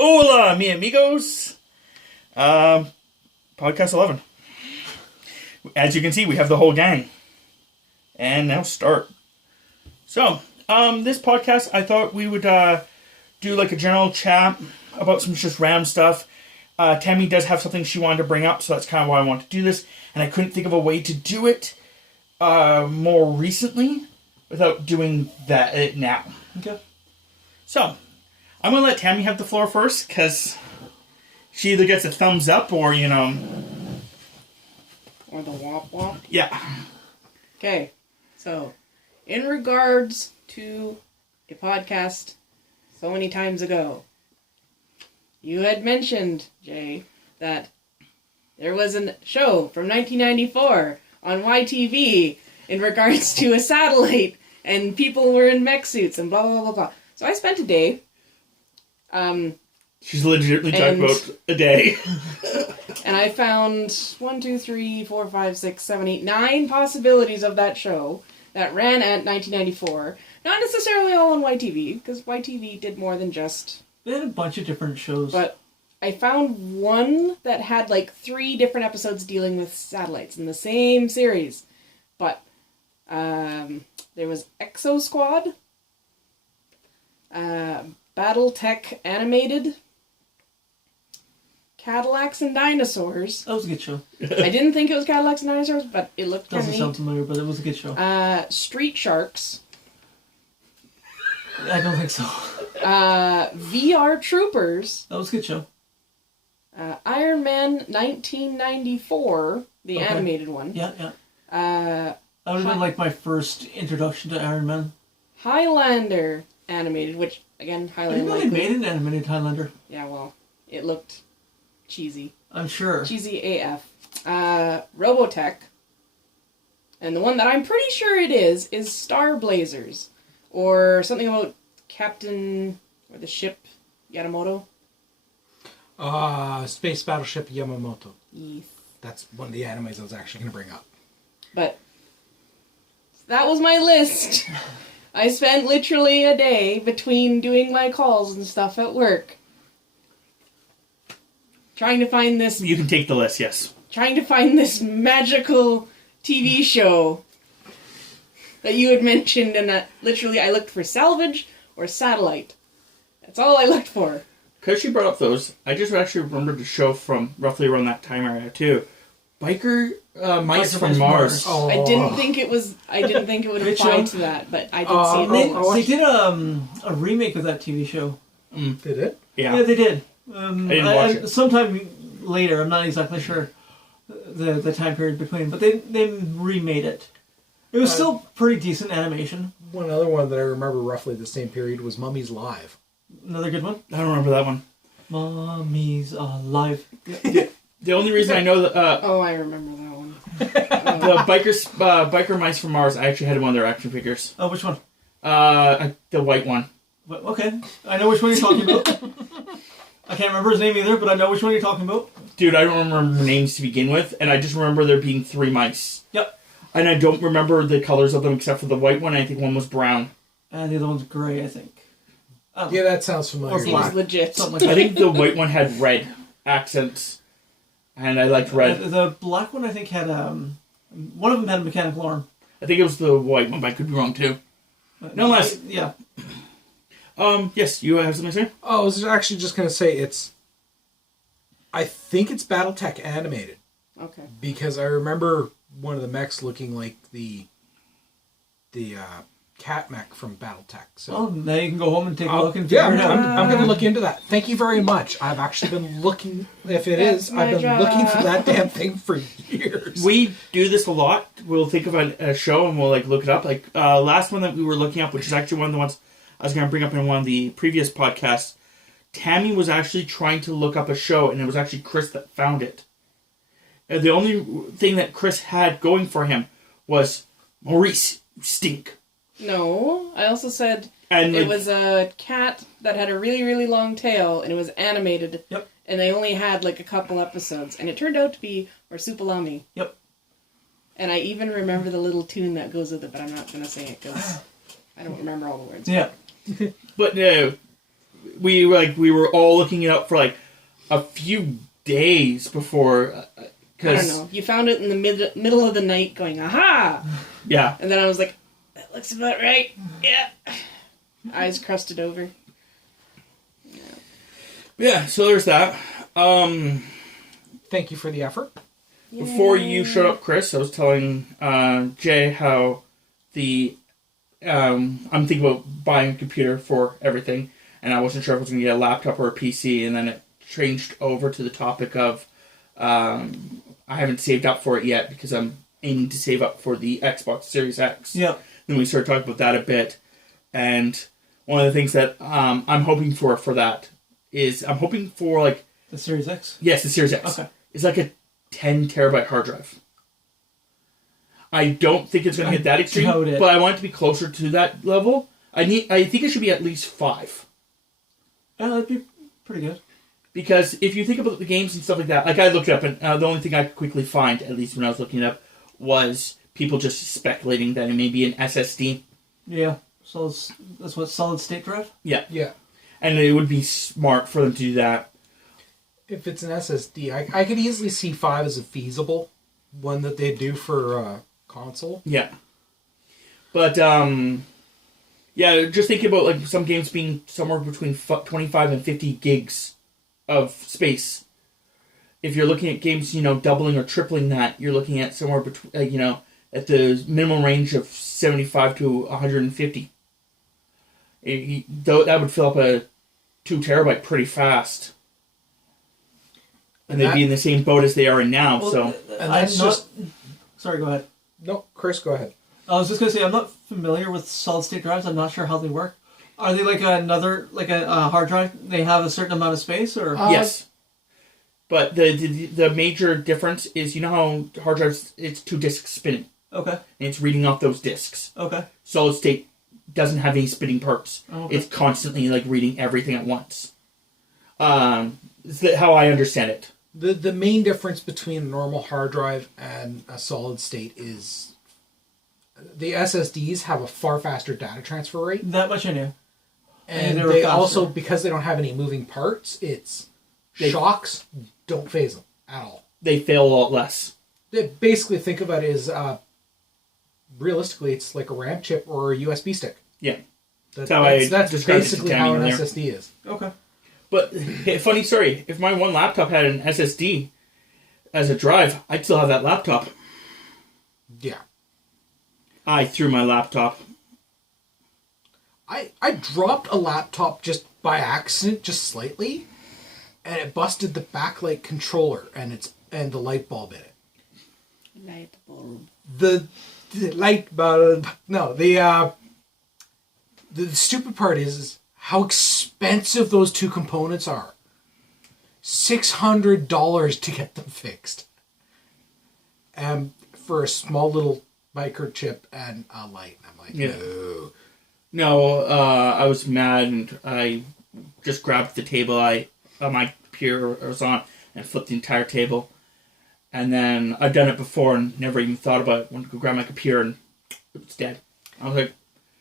Hola, mi amigos. Podcast 11. As you can see, we have the whole gang. And now start. So, this podcast, I thought we would do like a general chat about some just random stuff. Tammy does have something she wanted to bring up, so that's kind of why I wanted to do this. And I couldn't think of a way to do it more recently without doing that now. Okay. So, I'm going to let Tammy have the floor first, because she either gets a thumbs up or, Or the womp womp. Yeah. Okay, so in regards to a podcast so many times ago, you had mentioned, Jay, that there was a show from 1994 on YTV in regards to a satellite and people were in mech suits and blah, blah, blah, blah. So I spent a day. She's legitimately talking about a day. And I found 9 possibilities of that show that ran at 1994. Not necessarily all on YTV, because YTV did more than just... They had a bunch of different shows. But I found one that had like 3 different episodes dealing with satellites in the same series. But there was Exo Squad, Battletech Animated, Cadillacs and Dinosaurs. That was a good show. I didn't think it was Cadillacs and Dinosaurs, but it looked kind of Doesn't sound familiar, but it was a good show. Street Sharks. I don't think so. VR Troopers. That was a good show. Iron Man 1994, the Okay. animated one. Yeah. That would have been like my first introduction to Iron Man. Highlander animated, which, again, I Highlander... didn't know they made an animated Highlander. Yeah, well, it looked cheesy. I'm sure. Cheesy AF. Robotech. And the one that I'm pretty sure it is Star Blazers. Or something about Captain... or the ship Yamamoto. Space Battleship Yamamoto. Yes. That's one of the animes I was actually going to bring up. But that was my list. I spent literally a day between doing my calls and stuff at work. Trying to find this... You can take the list, yes. Trying to find this magical TV show that you had mentioned, and literally I looked for salvage or satellite. That's all I looked for. Because she brought up those, I just actually remembered the show from roughly around that time area too. Biker Mice Biker from Mice Mars. Mars. I didn't think it would Good apply show. to that, but I did see it. They did a remake of that TV show. Did it? Yeah. They did. I didn't watch it. Sometime later, I'm not exactly sure the time period between, but they remade it. It was still pretty decent animation. One other one that I remember roughly the same period was Mummies Live. Another good one. I don't remember that one. Mommy's Alive. The only reason I know that Oh, I remember that one. the Biker Mice from Mars, I actually had one of their action figures. Oh, which one? The white one. Okay, I know which one you're talking about. I can't remember his name either, but I know which one you're talking about. Dude, I don't remember names to begin with, and I just remember there being 3 mice. Yep. And I don't remember the colors of them except for the white one, and I think one was brown. And the other one's gray, I think. Yeah, that sounds familiar. Or Seems black. legit. Something like I that. think the white one had red accents, and I liked red. The black one, I think, had one of them had a mechanical arm. I think it was the white one, but I could be wrong too. Nonetheless, Yeah. yes, you have something to say? Oh, I was actually just going to say I think it's Battletech Animated. Okay. Because I remember one of the mechs looking like the cat mech from Battletech. So Well, now you can go home and take a look and figure yeah, it out. I'm going to look into that. Thank you very much. I've actually been looking, if it That's is, my I've been job. looking for that damn thing for years. We do this a lot. We'll think of a show and we'll look it up. Last one that we were looking up, which is actually one of the ones I was going to bring up in one of the previous podcasts. Tammy was actually trying to look up a show, and it was actually Chris that found it. And the only thing that Chris had going for him was, Maurice, you stink. No, I also said And it was a cat that had a really, really long tail, and it was animated. Yep. And they only had like a couple episodes, and it turned out to be Marsupilami. Yep. And I even remember the little tune that goes with it, but I'm not going to say it because I don't remember all the words. Yeah. But we were all looking it up for like a few days before. I Cause, don't know. You found it in the middle of the night going, aha! Yeah. And then I was like, that looks about right. Yeah. Eyes crusted over. Yeah, so there's that. Thank you for the effort. Before you showed up, Chris, I was telling Jay how I'm thinking about buying a computer for everything, and I wasn't sure if I was going to get a laptop or a PC, and then it changed over to the topic of I haven't saved up for it yet because I'm aiming to save up for the Xbox Series X. Yeah. Then we started talking about that a bit, and one of the things that I'm hoping for that is I'm hoping for like The Series X? yes, the Series X. Okay. It's like a 10 terabyte hard drive. I don't think it's going to get that extreme, doubt it. but I want it to be closer to that level. I think it should be at least 5. Yeah, that'd be pretty good. Because if you think about the games and stuff like that, like I looked it up, and the only thing I could quickly find, at least when I was looking it up, was people just speculating that it may be an SSD. Yeah. So that's what, solid state drive? Yeah. Yeah. And it would be smart for them to do that. If it's an SSD, I could easily see 5 as a feasible one that they do for console. Yeah. But, yeah, just thinking about like some games being somewhere between 25 and 50 gigs of space. If you're looking at games, doubling or tripling that, you're looking at somewhere between, at the minimum range of 75 to 150. That would fill up a 2 terabyte pretty fast. And they'd be in the same boat as they are in now, Well, so... And that's Sorry, go ahead. No, Chris, go ahead. I was just going to say, I'm not familiar with solid state drives. I'm not sure how they work. Are they like a hard drive? They have a certain amount of space, or? Yes. But the major difference is, how hard drives, it's 2 disks spinning. Okay. And it's reading off those disks. Okay. Solid state doesn't have any spinning parts. Okay. It's constantly reading everything at once. Is how I understand it. The main difference between a normal hard drive and a solid state is the SSDs have a far faster data transfer rate. That much I knew. And they were they faster. also, because they don't have any moving parts, shocks don't phase them at all. They fail a lot less. They basically think about it as, realistically, it's like a RAM chip or a USB stick. Yeah. That's described it to basically how an Tammy there. SSD is. Okay. But, funny story, if my one laptop had an SSD as a drive, I'd still have that laptop. Yeah. I threw my laptop. I dropped a laptop just by accident, just slightly, and it busted the backlight controller and the light bulb in it. Light bulb. The light bulb. No, the stupid part is how expensive those 2 components are. $600 to get them fixed. For a small little microchip and a light. I'm like, Yeah. no. No, I was mad and I just grabbed the table my computer was on and flipped the entire table. And then I've done it before and never even thought about it. Went to go grab my computer and it was dead. I was like,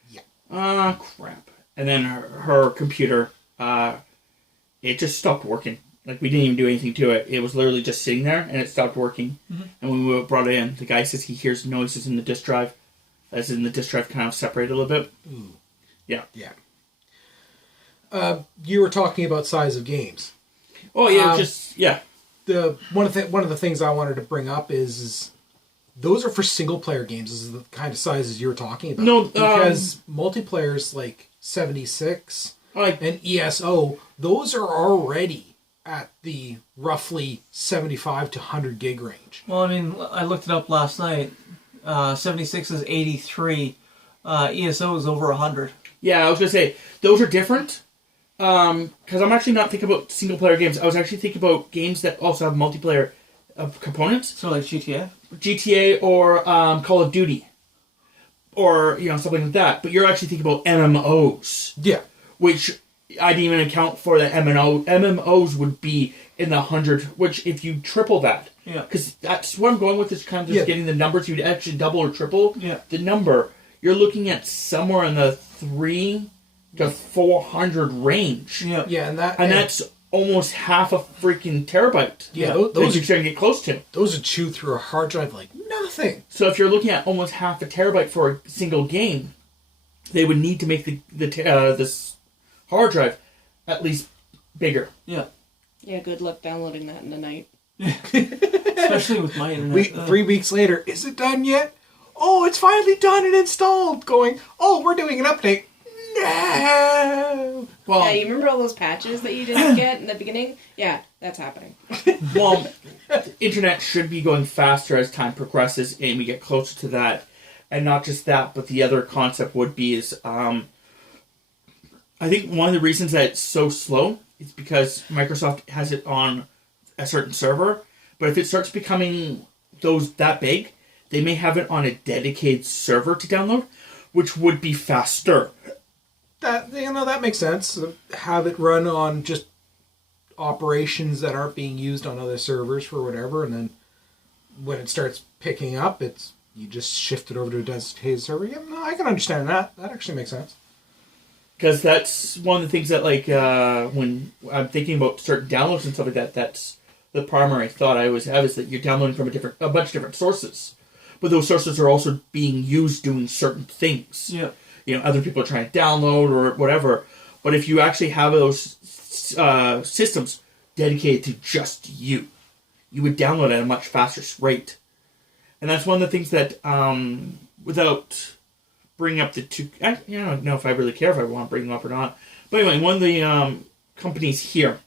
yeah. Crap. And then her computer, it just stopped working. Like, we didn't even do anything to it. It was literally just sitting there and it stopped working. Mm-hmm. And when we brought it in, the guy says he hears noises in the disk drive. As in the disk drive kind of separated a little bit. Ooh. Yeah. Yeah. You were talking about size of games. Oh, yeah, yeah. One of the things I wanted to bring up is those are for single player games. This is the kind of sizes you were talking about. No, because multiplayers like 76 Like, and ESO, those are already at the roughly 75 to 100 gig range. Well, I mean, I looked it up last night. 76 is 83. ESO is over 100. yeah, I was going to say, those are different. Because I'm actually not thinking about single-player games. I was actually thinking about games that also have multiplayer components. So like GTA? GTA or Call of Duty. Or, something like that. But you're actually thinking about MMOs. Yeah. Which I didn't even account for the MMOs would be in the 100, which if you triple that. Yeah. Because that's where I'm going with this, kind of just getting the numbers. You'd actually double or triple Yeah. the number. You're looking at somewhere in the 3 to 400 range. Yeah. Yeah, and And that's almost half a freaking terabyte. Yeah, that those you're trying to get close to. those would chew through a hard drive like nothing. So if you're looking at almost half a terabyte for a single game, they would need to make this hard drive at least bigger. Yeah. Yeah, good luck downloading that in the night. Especially with my internet. 3 weeks later, is it done yet? Oh, it's finally done and installed. Going, oh, we're doing an update. No. Well, Yeah, you remember all those patches that you didn't get in the beginning? Yeah, that's happening. well, the internet should be going faster as time progresses and we get closer to that. And not just that, but the other concept would be is, I think one of the reasons that it's so slow is because Microsoft has it on a certain server. But if it starts becoming that big, they may have it on a dedicated server to download, which would be faster. That makes sense. Have it run on just operations that aren't being used on other servers for whatever, and then when it starts picking up, you just shift it over to a dedicated server. Yeah, no, I can understand that. That actually makes sense. Because that's one of the things that, like, when I'm thinking about certain downloads and stuff like that, that's the primary thought I always have is that you're downloading from a bunch of different sources. But those sources are also being used doing certain things. Yeah. Other people are trying to download or whatever. But if you actually have those systems dedicated to just you would download at a much faster rate. And that's one of the things that, without bringing up the two... I don't know if I really care if I want to bring them up or not. But anyway, one of the companies here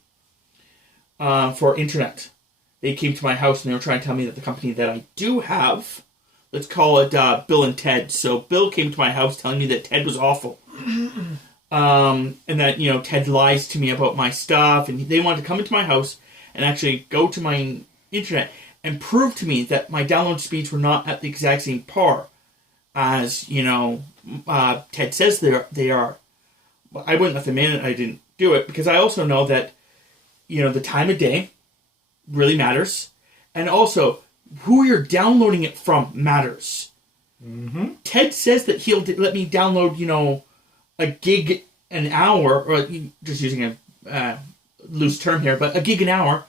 for internet, they came to my house and they were trying to tell me that the company that I do have... Let's call it Bill and Ted. So Bill came to my house telling me that Ted was awful. And that, Ted lies to me about my stuff. And they wanted to come into my house and actually go to my internet and prove to me that my download speeds were not at the exact same par as, Ted says they are. But I wouldn't let them in and I didn't do it because I also know that, the time of day really matters. And also... who you're downloading it from matters. Mm-hmm. Ted says that he'll let me download, a gig an hour, or just using a loose term here, but a gig an hour.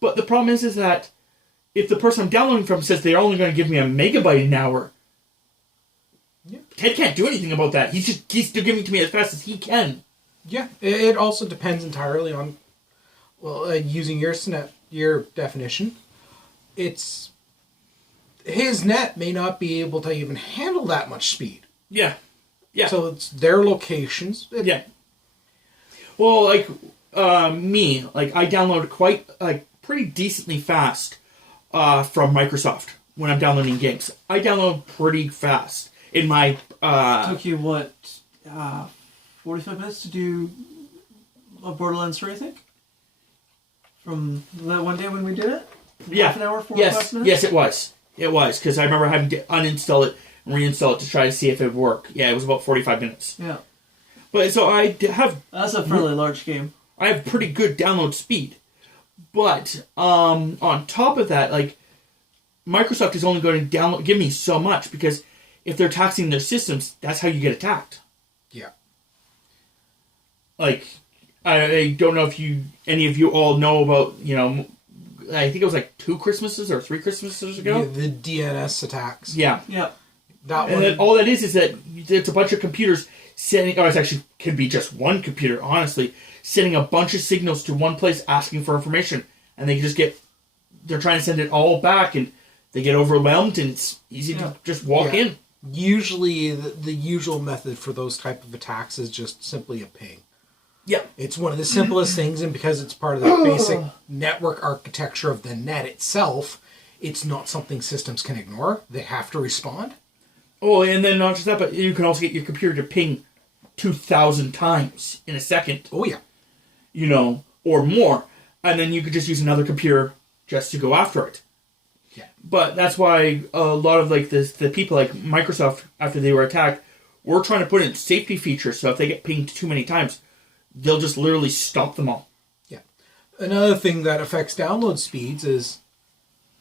But the problem is that if the person I'm downloading from says they're only going to give me a megabyte an hour, Ted can't do anything about that. He's still giving it to me as fast as he can. Yeah, it also depends entirely on, using your definition. It's his net may not be able to even handle that much speed. Yeah. So it's their locations. Yeah. Well, me, I download quite, pretty decently fast from Microsoft when I'm downloading games. I download pretty fast in my... took you, 45 minutes to do a Borderlands 3, I think? From that one day when we did it? Yeah. Half an hour, 45 minutes? Yes, it was. It was, because I remember having to uninstall it and reinstall it to try to see if it would work. Yeah, it was about 45 minutes. Yeah. But so I have... That's a fairly large game. I have pretty good download speed. But on top of that, Microsoft is only going to give me so much, because if they're taxing their systems, that's how you get attacked. Yeah. I don't know if any of you all know about, I think it was 2 Christmases or 3 Christmases ago. The DNS attacks. Yeah. Yeah. That And one. then all that is that it's a bunch of computers sending, or it actually could be just one computer, honestly, sending a bunch of signals to one place asking for information. And they just they're trying to send it all back and they get overwhelmed and it's easy to just walk in. Usually the usual method for those type of attacks is just simply a ping. Yeah. It's one of the simplest things, and because it's part of the basic network architecture of the net itself, it's not something systems can ignore. They have to respond. Oh, and then not just that, but you can also get your computer to ping 2,000 times in a second. Oh, yeah. Or more. And then you could just use another computer just to go after it. Yeah. But that's why a lot of the people like Microsoft, after they were attacked, were trying to put in safety features, so if they get pinged too many times, they'll just literally stop them all. Yeah. Another thing that affects download speeds is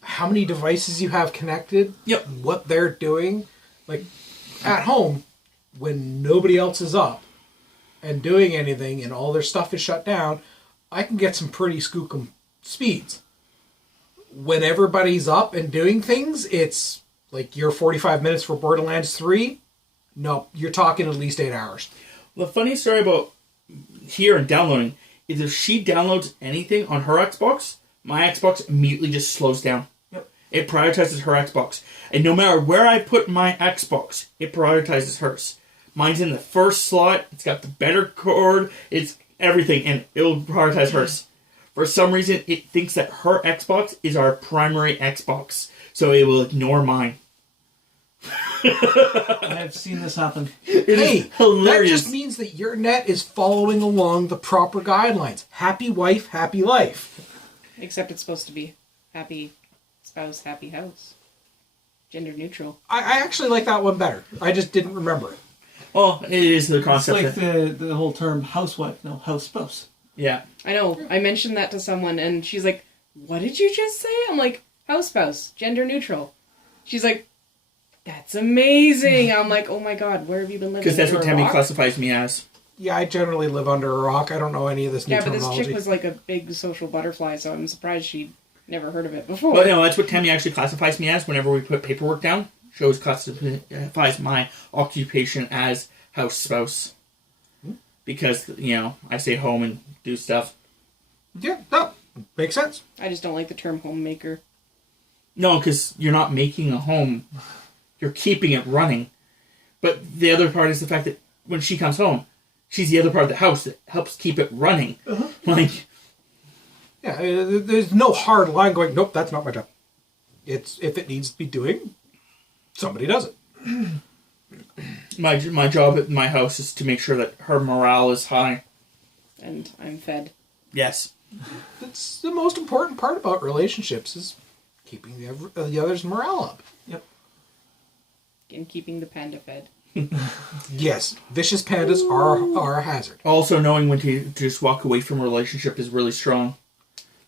how many devices you have connected. Yep. What they're doing. At home, when nobody else is up, and doing anything and all their stuff is shut down, I can get some pretty skookum speeds. When everybody's up and doing things, it's like your 45 minutes for Borderlands 3. No, you're talking at least 8 hours. The funny story about here and downloading is if she downloads anything on her Xbox, my Xbox immediately just slows down. Yep. It prioritizes her Xbox. And no matter where I put my Xbox, it prioritizes hers. Mine's in the first slot. It's got the better cord. It's everything. And it'll prioritize hers. For some reason, it thinks that her Xbox is our primary Xbox. So it will ignore mine. I have seen this happen. It Hey, is hilarious. that just means that your net is following along the proper guidelines. Happy wife, happy life. Except it's supposed to be happy spouse, happy house. Gender neutral. I actually like that one better. I just didn't remember it. Well, it is the It's concept. like that- the whole term housewife, no, house spouse. yeah. I know. I mentioned that to someone, and she's like, "What did you just say?" I'm like, "House spouse, gender neutral." She's like, "That's amazing." I'm like, "Oh my god, where have you been living?" Because that's Under what a Tammy rock?" classifies me as. Yeah, I generally live under a rock. I don't know any of this new Yeah, but this terminology. chick was like a big social butterfly, so I'm surprised she'd never heard of it before. Well, no, that's what Tammy actually classifies me as whenever we put paperwork down. She always classifies my occupation as house spouse. Because, I stay home and do stuff. Yeah, no, makes sense. I just don't like the term homemaker. No, because you're not making a home. You're keeping it running. But the other part is the fact that when she comes home, she's the other part of the house that helps keep it running. Like, Yeah, there's no hard line going, nope, that's not my job. It's, if it needs to be doing, somebody does it. my job at my house is to make sure that her morale is high. And I'm fed. Yes. That's the most important part about relationships is keeping the other's morale up. Yep. And keeping the panda fed. Yes, vicious pandas are a hazard. Also, knowing when to just walk away from a relationship is really strong.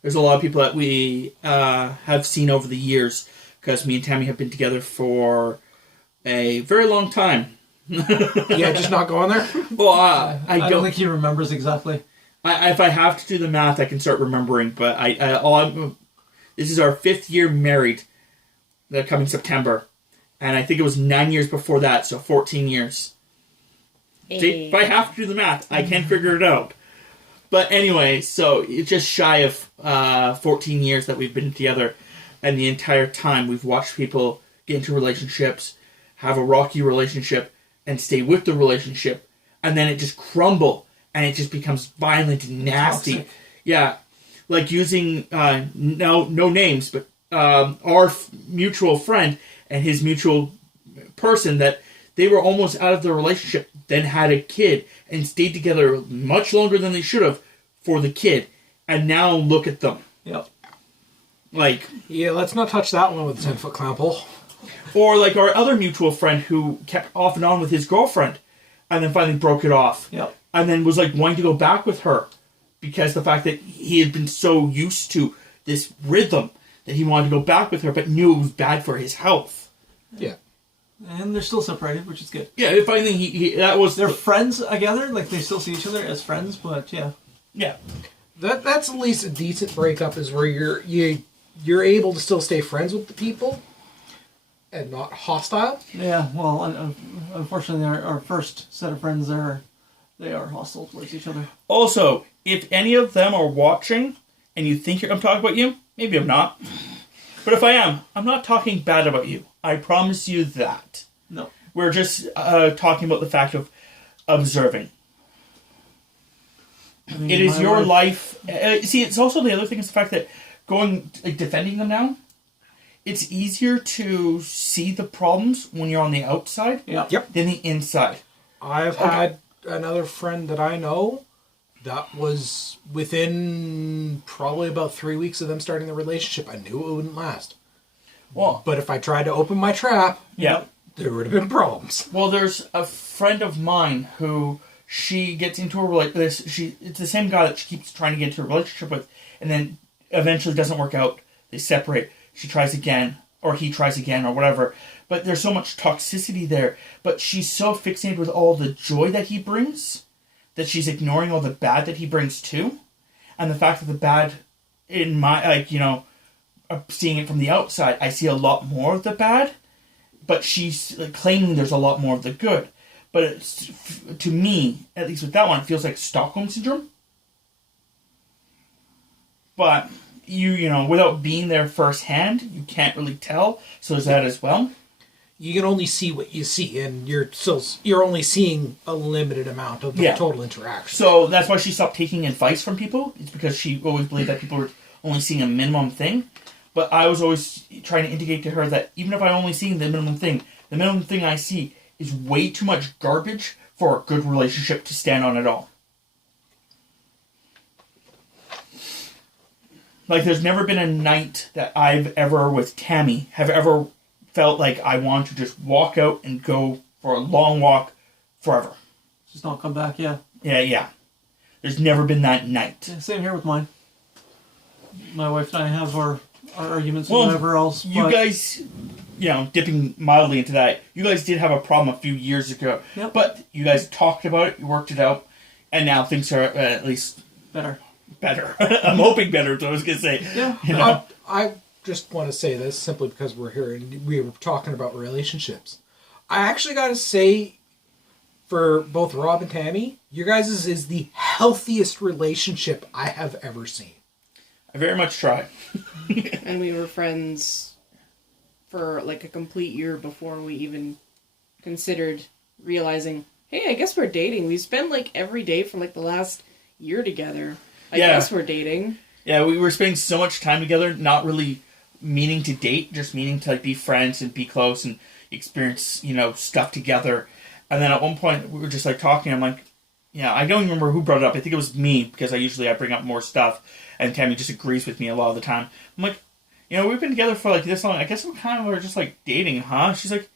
There's a lot of people that we have seen over the years, because me and Tammy have been together for a very long time. Yeah, just not going there. Well, I don't think he remembers exactly. if I have to do the math, I can start remembering. But this is our 5th year married. That coming September, and I think it was 9 years before that, so 14 years. See, if I have to do the math, I can figure it out. But anyway, so it's just shy of 14 years that we've been together, and the entire time we've watched people get into relationships, have a rocky relationship, and stay with the relationship, and then it just crumble, and it just becomes violent and nasty. Toxic. Yeah, like using no names, but our mutual friend and his mutual person, that they were almost out of the relationship, then had a kid and stayed together much longer than they should have for the kid, and now look at them. Yep. Like, Yeah, let's not touch that one with a 10-foot clamp hole. or like our other mutual friend who kept off and on with his girlfriend, and then finally broke it off. Yep. And then was like wanting to go back with her, because the fact that he had been so used to this rhythm that he wanted to go back with her, but knew it was bad for his health. Yeah. And they're still separated, which is good. Yeah, if anything, he that was They're friends together, like they still see each other as friends, but yeah. yeah. That's at least a decent breakup, is where you're able to still stay friends with the people and not hostile. Yeah, well, unfortunately, our first set of friends they are hostile towards each other. Also, if any of them are watching and you think I'm talking about you, maybe I'm not. But if I am, I'm not talking bad about you. I promise you that. No. We're just talking about the fact of observing. I mean, It is my your wife- life. See, it's also the other thing is the fact that defending them now, it's easier to see the problems when you're on the outside Yeah. Yep. than the inside. I've had another friend that I know that was within probably about 3 weeks of them starting the relationship. I knew it wouldn't last. Well, But if I tried to open my trap, yeah. there would have been problems. Well, there's a friend of mine who she gets into a relationship. It's the same guy that she keeps trying to get into a relationship with, and then eventually doesn't work out. They separate. She tries again, or he tries again, or whatever. But there's so much toxicity there. But she's so fixated with all the joy that he brings that she's ignoring all the bad that he brings too, and the fact that the bad, in my, like, you know, seeing it from the outside, I see a lot more of the bad, but she's like, claiming there's a lot more of the good. But it's, to me, at least with that one, it feels like Stockholm Syndrome. But you know, without being there firsthand, you can't really tell. So there's that as well. You can only see what you see, and you're only seeing a limited amount of the total interaction. So that's why she stopped taking advice from people. It's because she always believed that people were only seeing a minimum thing. But I was always trying to indicate to her that even if I'm only seeing the minimum thing I see is way too much garbage for a good relationship to stand on at all. Like, there's never been a night that I've ever, with Tammy, have ever felt like I want to just walk out and go for a long walk forever. Just not come back, yeah. Yeah. There's never been that night. Yeah, same here with mine. My wife and I have our arguments and whatever else. You guys, you know, dipping mildly into that, you guys did have a problem a few years ago. Yep. But you guys talked about it, you worked it out, and now things are at least better. I'm hoping better, is what I was going to say. Yeah. You know? I just want to say this simply because we're here and we were talking about relationships. I actually got to say, for both Rob and Tammy, your guys' is the healthiest relationship I have ever seen. I very much try. And we were friends for like a complete year before we even considered realizing, hey, I guess we're dating. We spent like every day for like the last year together. I guess we're dating. Yeah, we were spending so much time together, not really meaning to date, just meaning to like be friends and be close and experience, you know, stuff together. And then at one point we were just like talking. I'm like, yeah, I don't even remember who brought it up. I think it was me, because I bring up more stuff, and Tammy just agrees with me a lot of the time. I'm like, you know, we've been together for like this long. I guess we're just like dating, huh? She's like,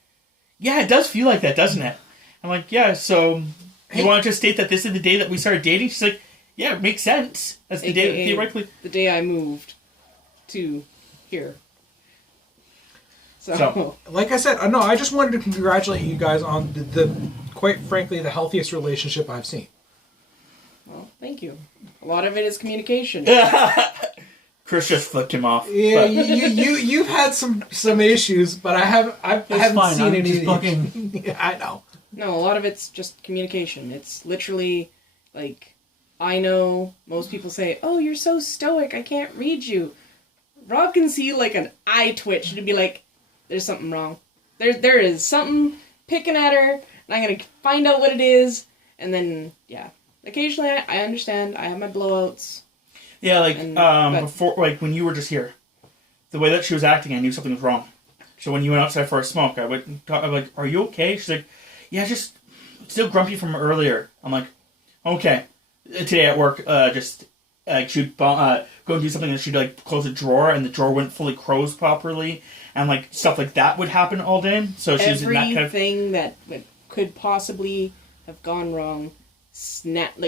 yeah, it does feel like that, doesn't it? I'm like, yeah. So you want to just state that this is the day that we started dating? She's like, yeah, it makes sense. That's the day, theoretically. The day I moved to here. So, like I said, no, I just wanted to congratulate you guys on the quite frankly, the healthiest relationship I've seen. well, thank you. A lot of it is communication. Chris just flipped him off. Yeah, you've had some issues, but I haven't fine, seen I'm any. just fucking... Yeah, I know. No, a lot of it's just communication. It's literally like, I know most people say, oh, you're so stoic, I can't read you. Rob can see like an eye twitch and be like, there's something wrong. There is something picking at her, and I'm going to find out what it is. And then, yeah. Occasionally I understand. I have my blowouts. Yeah, like, but before, like, when you were just here, the way that she was acting, I knew something was wrong. So when you went outside for a smoke, I went and I'm like, are you okay? She's like, yeah, just still grumpy from earlier. I'm like, okay. Today at work, she'd go and do something, and she'd like close a drawer, and the drawer wouldn't fully close properly, and like stuff like that would happen all day. So she's in that kind of everything that could possibly have gone wrong, snapped.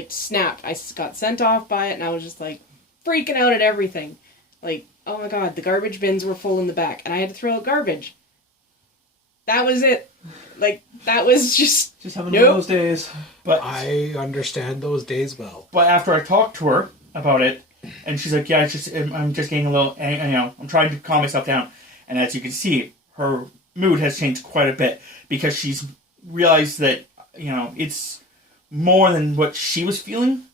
I got sent off by it, and I was just like freaking out at everything. Like, oh my god, the garbage bins were full in the back, and I had to throw out garbage. That was it. Like, that was just having one of those days. But I understand those days well. But after I talked to her about it, and she's like, yeah, I'm just getting a little, you know, I'm trying to calm myself down. And as you can see, her mood has changed quite a bit, because she's realized that, you know, it's more than what she was feeling.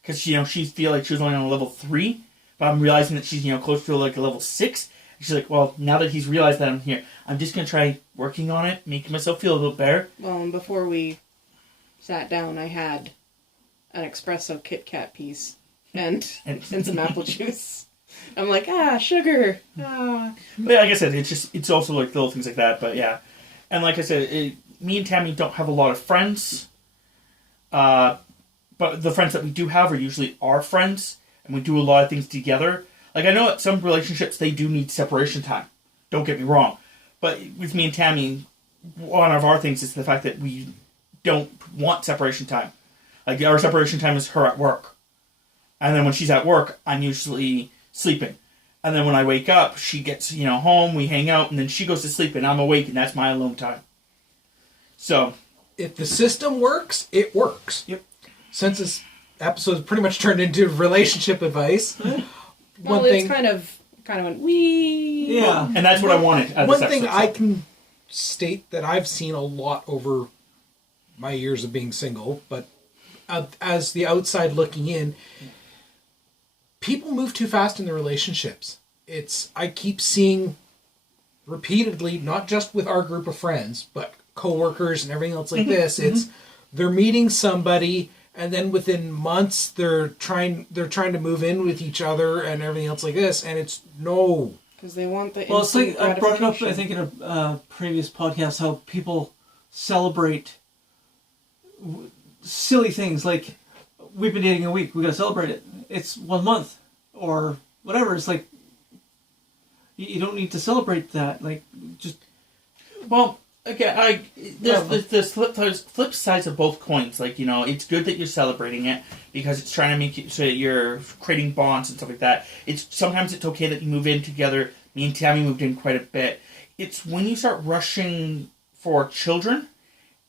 Because, you know, she feel like she was only on a level 3, but I'm realizing that she's, you know, close to like a level 6. And she's like, well, now that he's realized that I'm here, I'm just going to try working on it, making myself feel a little better. Well, and before we sat down, I had an espresso Kit Kat piece and some apple juice. I'm like, sugar. But yeah, like I said, it's also like little things like that. But yeah, and like I said, me and Tammy don't have a lot of friends. But the friends that we do have are usually our friends, and we do a lot of things together. Like, I know at some relationships they do need separation time. Don't get me wrong. But with me and Tammy, one of our things is the fact that we don't want separation time. Like, our separation time is her at work. And then when she's at work, I'm usually sleeping. And then when I wake up, she gets, you know, home, we hang out, and then she goes to sleep, and I'm awake, and that's my alone time. So, if the system works, it works. Yep. since this episode's pretty much turned into relationship advice, Well, it's kind of went wee. Yeah. And that's what I wanted. Out of one this thing episode, I so. can state that I've seen a lot over my years of being single, but as the outside looking in, people move too fast in their relationships. I keep seeing repeatedly, not just with our group of friends, but coworkers and everything else like this. They're meeting somebody, and then within months they're trying to move in with each other and everything else like this, and it's no. Because they want the Well, it's like instant I brought it up, gratification. I think, in a previous podcast, how people celebrate silly things like, we've been dating a week, we gotta celebrate it. It's 1 month, or whatever. It's like, you don't need to celebrate that. Like, just... Well, okay, there's flip sides of both coins. Like, you know, it's good that you're celebrating it because it's trying to make it so that you're creating bonds and stuff like that. Sometimes it's okay that you move in together. Me and Tammy moved in quite a bit. It's when you start rushing for children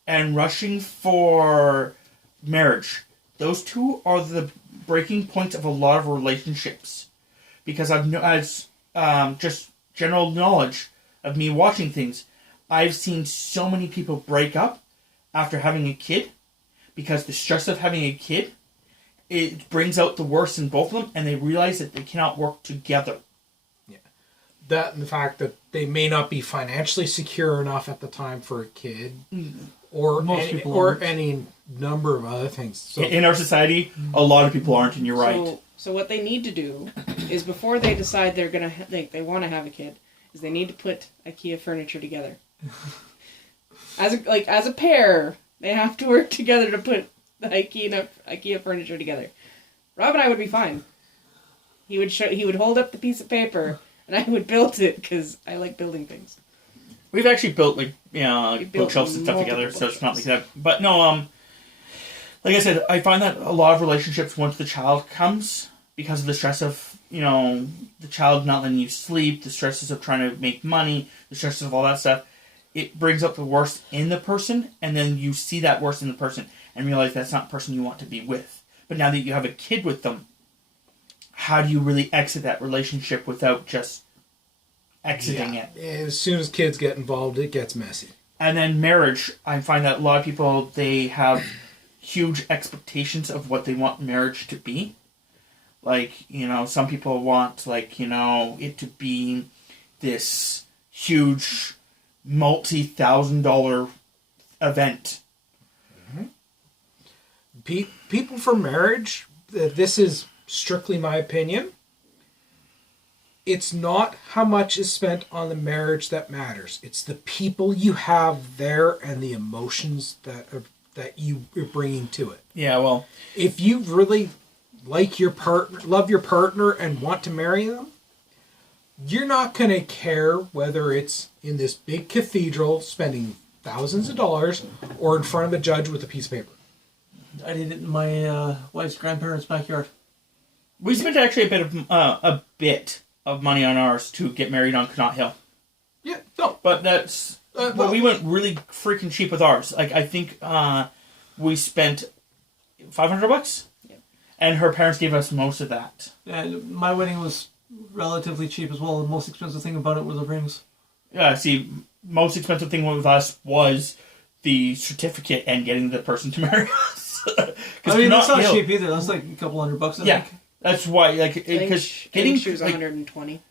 and rushing for marriage. Those two are the breaking points of a lot of relationships. Because as just general knowledge of me watching things, I've seen so many people break up after having a kid because the stress of having a kid, it brings out the worst in both of them, and they realize that they cannot work together. Yeah, that and the fact that they may not be financially secure enough at the time for a kid, or Most people or aren't. any number of other things. So In our society, a lot of people aren't, and you're right. So what they need to do is before they decide they're gonna they want to have a kid, is they need to put IKEA furniture together. As a pair, they have to work together to put the IKEA furniture together. Rob and I would be fine. He would hold up the piece of paper, and I would build it because I like building things. We've actually built We built bookshelves and stuff together, multiple so it's not like bookshelves. that. But no, like I said, I find that a lot of relationships, once the child comes, because of the stress of, the child not letting you sleep, the stresses of trying to make money, the stresses of all that stuff, it brings up the worst in the person, and then you see that worst in the person and realize that's not the person you want to be with. But now that you have a kid with them, how do you really exit that relationship without just exiting it? as soon as kids get involved, it gets messy. And then marriage, I find that a lot of people, they have huge expectations of what they want marriage to be. Like, some people want, it to be this huge multi-$1,000 event. People for marriage, this is strictly my opinion. It's not how much is spent on the marriage that matters. It's the people you have there and the emotions that you're bringing to it. Yeah, well, If you really like your partner, love your partner, and want to marry them, you're not going to care whether it's in this big cathedral spending thousands of dollars or in front of a judge with a piece of paper. I did it in my wife's grandparents' backyard. we spent actually a bit of money on ours to get married on Connaught Hill. Yeah, no. But that's... well- we went really freaking cheap with ours. Like, I think we spent $500? Yeah. And her parents gave us most of that. Yeah, my wedding was relatively cheap as well. The most expensive thing about it were the rings. Yeah, see, most expensive thing with us was the certificate and getting the person to marry us. I mean, that's Connaught not Hill- cheap either. That's like a couple $100, I Yeah, think. that's why, because I getting, think she was like, 120.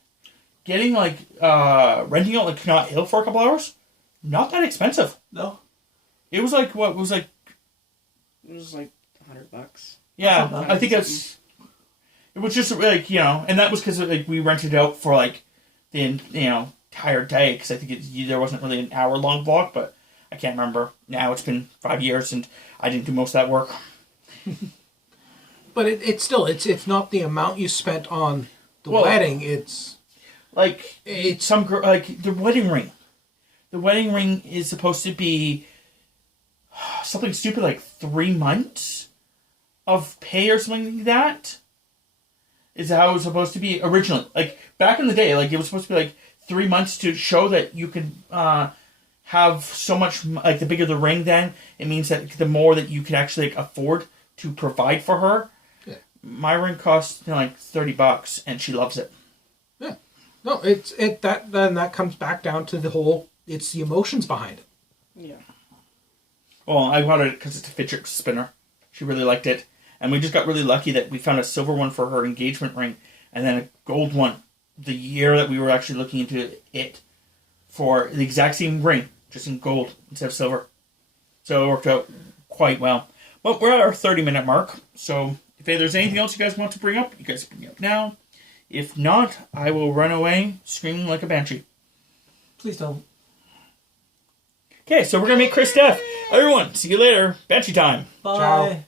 getting, renting out, Connaught Hill for a couple hours, not that expensive. No? It was like, what, it was like, It was like $100. yeah, Not I think that's, it was just, and that was because, we rented out for, the, entire day, because I think there wasn't really an hour-long vlog, but I can't remember. Now it's been 5 years, and I didn't do most of that work. But it's still not the amount you spent on the Well- wedding. It's Some girl, the wedding ring. The wedding ring is supposed to be something stupid like 3 months of pay or something like that. Is how it was supposed to be originally. Like, back in the day, it was supposed to be 3 months to show that you could have so much, the bigger the ring then, it means that the more that you can actually afford to provide for her. Yeah. My ring costs like $30, and she loves it. Yeah. No, that comes back down to the whole. It's the emotions behind it. Yeah. Well, I got it because it's a fidget spinner. She really liked it. And we just got really lucky that we found a silver one for her engagement ring and then a gold one the year that we were actually looking into it for the exact same ring, just in gold instead of silver. So it worked out quite well. But we're at our 30-minute mark. So if there's anything else you guys want to bring up, you guys can bring it up now. If not, I will run away screaming like a banshee. Please don't. Okay, so we're going to make Chris deaf. Everyone, see you later. Banshee time. Bye. Ciao.